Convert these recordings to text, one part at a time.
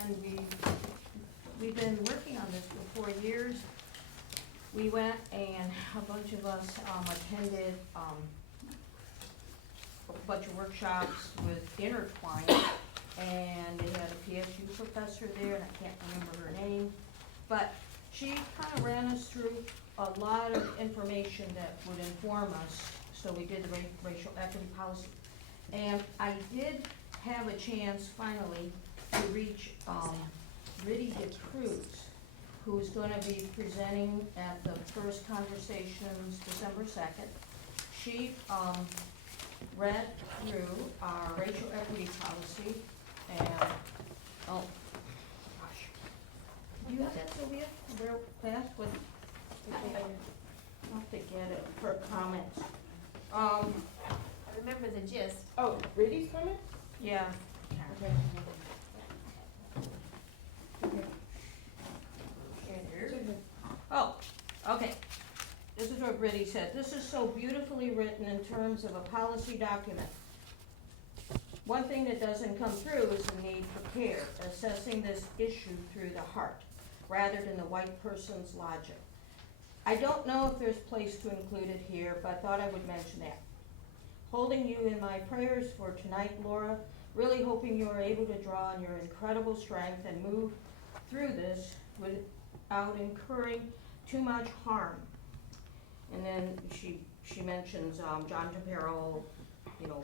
and we've been working on this for 4 years. We went and a bunch of us attended a bunch of workshops with Intertwine, and they had a PSU professor there, and I can't remember her name, but she kind of ran us through a lot of information that would inform us, so we did the racial equity policy. And I did have a chance finally to reach Riddy DeCruz, who's gonna be presenting at the first conversations December 2nd. She read through our racial equity policy, and, oh, gosh. Do you have that, Sylvia, real fast with, I'll have to get it for comments. I remember the gist. Oh, Riddy's comment? Yeah. Okay. Oh, okay. This is what Riddy said. This is so beautifully written in terms of a policy document. One thing that doesn't come through is the need for care, assessing this issue through the heart, rather than the white person's logic. I don't know if there's place to include it here, but I thought I would mention that. Holding you in my prayers for tonight, Laura, really hoping you are able to draw on your incredible strength and move through this without incurring too much harm. And then she mentions John Tapero, you know,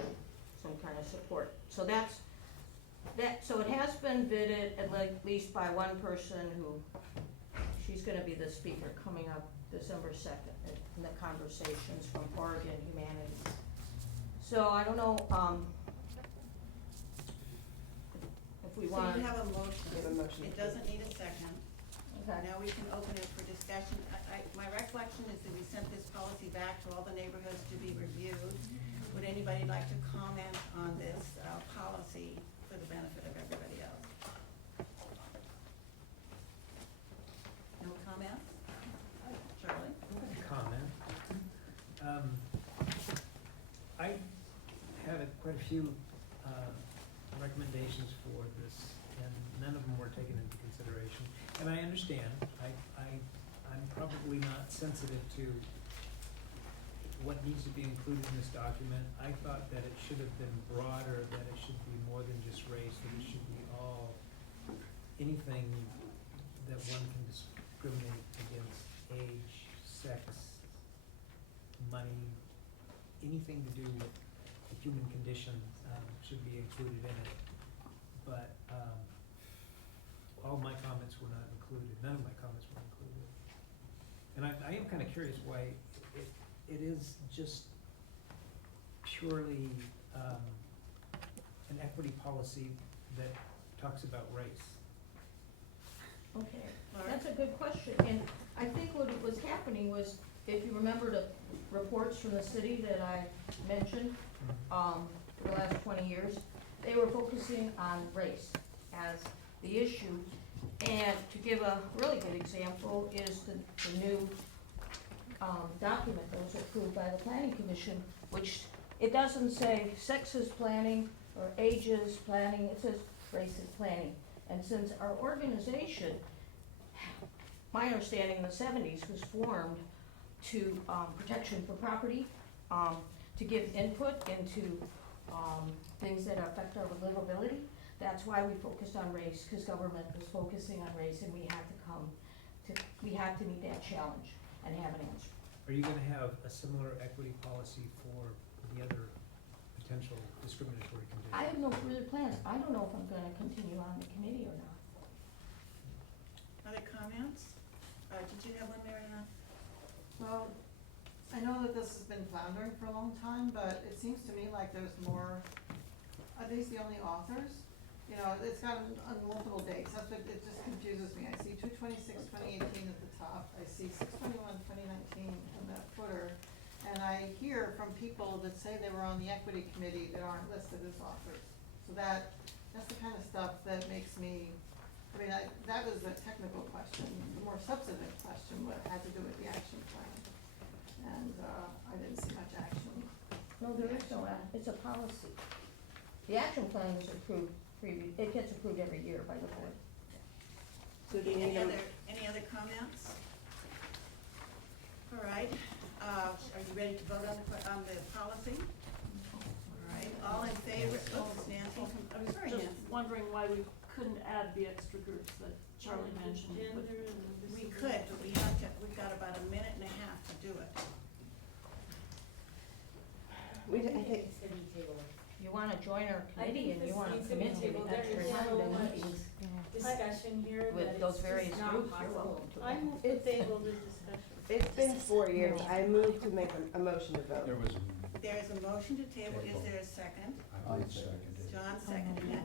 some kind of support. So that's that. So it has been vetted at least by one person who, she's going to be the speaker coming up December 2nd in the conversations from Oregon Humanities. So I don't know if we So want. you have a motion. You have a motion. It doesn't need a second. Okay. Now we can open it for discussion. My recollection is that we sent this policy back to all the neighborhoods to be reviewed. Would anybody like to comment on this policy for the benefit of everybody else? No comment? Charlie? Comment. I had quite a few recommendations for this, and none of them were taken into consideration. And I understand, I'm probably not sensitive to what needs to be included in this document. I thought that it should have been broader, that it should be more than just race, that it should be all, anything that one can discriminate against age, sex, money, anything to do with the human condition should be included in it. But all my comments were not included, none of my comments were included. And I am kind of curious why it is just purely an equity policy that talks about race. Okay, that's a good question, and I think what was happening was, if you remember the reports from the city that I mentioned, for the last 20 years, they were focusing on race as the issue. And to give a really good example is the new document that was approved by the Planning Commission, which it doesn't say sex is planning or age is planning, it says race is planning. And since our organization, my understanding in the 70s, was formed to protection for property, to give input into things that affect our livability, that's why we focused on race, because government was focusing on race, and we had to meet that challenge and have an answer. Are you gonna have a similar equity policy for the other potential discriminatory conditions? I have no further plans. I don't know if I'm gonna continue on the committee or not. Other comments? Did you have one, Mary Ann? Well, I know that this has been floundering for a long time, but it seems to me like there's more, are these the only authors? You know, it's got on multiple dates, that's what, it just confuses me. I see 2/26/2018 at the top, I see 6/21/2019 in that footer, and I hear from people that say they were on the equity committee that aren't listed as authors. So that's the kind of stuff that makes me, I mean, that was a technical question. The more substantive question had to do with the action plan. And I didn't see much action. No, there is no, it's a policy. The action plan was approved it gets approved every year by the board. So do you need Any other comments? All right, are you ready to vote on the policy? All right, all in favor, oops, Nancy, I was sorry, just Nancy. wondering why we couldn't add the extra groups that Charlie mentioned. but- We could, but we've got about a minute and a half to do it. I think, You wanna join our I committee think and this you wanna needs to commit be to tabled. the extra There is time so to much meetings discussion here that with it's those just various not groups, you're possible. welcome to. I move to table the discussion. it's been 4 years. I move to make a motion to vote. There was, There is a motion to table, is there a second? I seconded. John seconded it.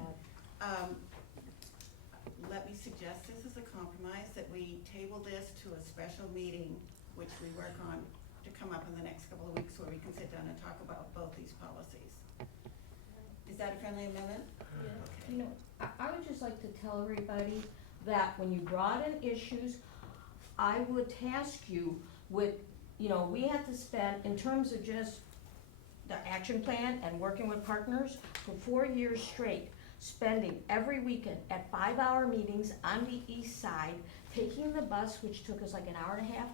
Let me suggest this is a compromise, that we table this to a special meeting, which we work on to come up in the next couple of weeks, where we can sit down and talk about both these policies. Is that a friendly amendment? Okay. You know, I would just like to tell everybody that when you brought in issues, I would task you with, we had to spend, in terms of just the action plan and working with partners, for 4 years straight, spending every weekend at 5-hour meetings on the east side, taking the bus, which took us like an hour and a half,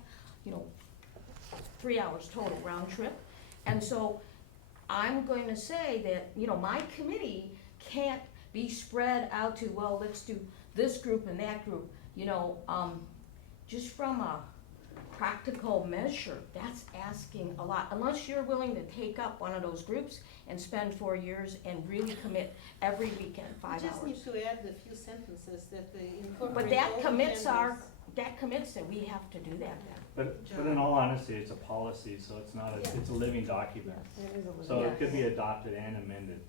3 hours total round trip. And so I'm going to say that, my committee can't be spread out to, well, let's do this group and that group, just from a practical measure, that's asking a lot. Unless you're willing to take up one of those groups and spend 4 years and really commit every weekend, 5 We just hours. need to add the few sentences that they incorporate. But that all commits agendas. that commits that we have to do that then. But in all honesty, it's a policy, so it's not, it's a living document. So it could be adopted and amended.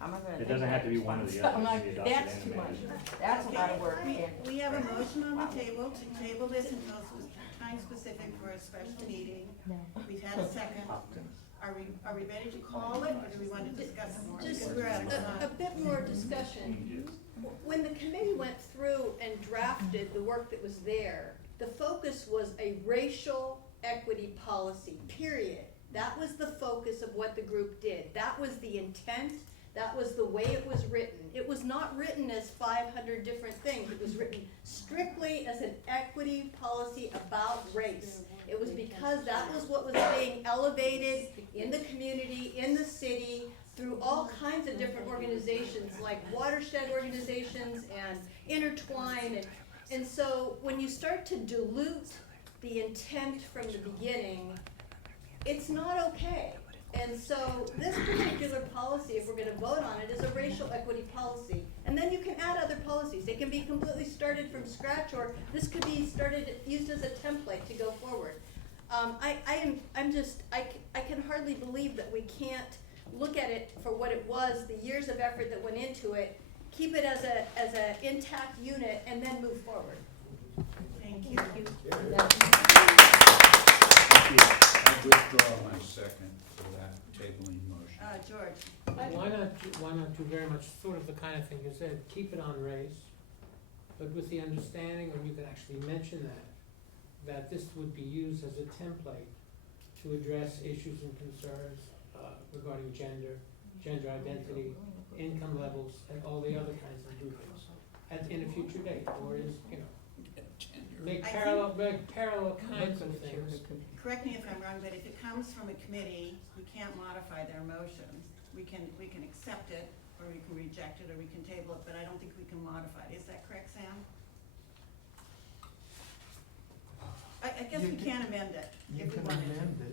I'm not gonna It take doesn't have that to be one or the responsibility. other, it can be adopted That's and too much. amended. That's a lot of work. We have a motion on the table to table this until time specific for a special meeting. We've had a second. Are we ready to call it, or do we want to discuss it more? Just Because we're out of a time. bit more discussion. When the committee went through and drafted the work that was there, the focus was a racial equity policy, period. That was the focus of what the group did. That was the intent. That was the way it was written. It was not written as 500 different things. It was written strictly as an equity policy about race. It was because that was what was being elevated in the community, in the city, through all kinds of different organizations, like watershed organizations and Intertwine. And so when you start to dilute the intent from the beginning, it's not okay. And so this particular policy, if we're gonna vote on it, is a racial equity policy. And then you can add other policies. They can be completely started from scratch, or this could be used as a template to go forward. I can hardly believe that we can't look at it for what it was, the years of effort that went into it, keep it as a intact unit, and then move forward. Thank you. I withdraw my second for that tabling motion. George, Why not do very much sort of the kind of thing you said, keep it on race, but with the understanding, or you could actually mention that this would be used as a template to address issues and concerns regarding gender identity, income levels, and all the other kinds of groupings in a future date, or make parallel kinds of things. correct me if I'm wrong, but if it comes from a committee, we can't modify their motion. We can accept it, or we can reject it, or we can table it, but I don't think we can modify it. Is that correct, Sam? I guess we can amend it if we wanted to.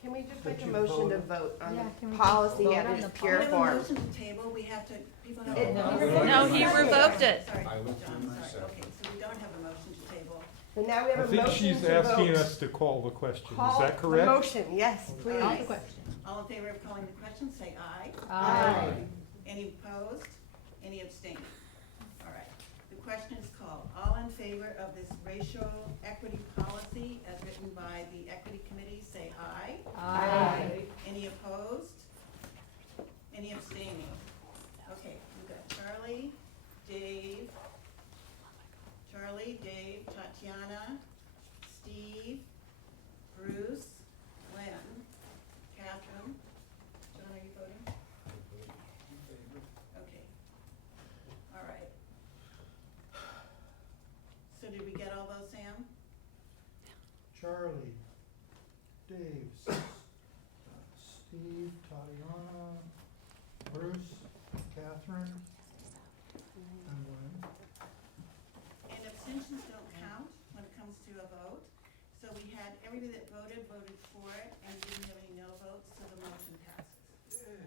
Can we just But make a you motion to vote- vote on Yeah, the can we policy vote at on its the pure We have a form? motion to table, we have to, people have. It- No, he revoked it. Sorry, I John, withdrew my sorry, second. okay, so we don't have a motion to table. So now we have I a think motion she's to asking vote. us to call the question, is Call that the correct? motion, yes, please. Call the All in favor of calling the question, say aye. Aye. Any opposed? Any abstaining? All right, the question is called. All in favor of this racial equity policy as written by the equity committee, say aye. Aye. Any opposed? Any abstaining? Okay, we've got Charlie, Dave, Tatiana, Steve, Bruce, Lynn, Katherine. John, are you voting? Okay, Tatiana, Bruce, Katherine, and Lynn. And abstentions don't count when it comes to a vote. So we had, everybody that voted for it, and didn't have any no votes, so the motion passes.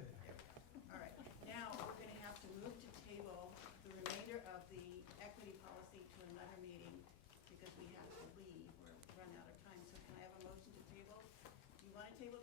All right, now we're gonna have to move to table the remainder of the equity policy to another meeting because we have to leave, we're run out of time. So can I have a motion to table? Do you wanna table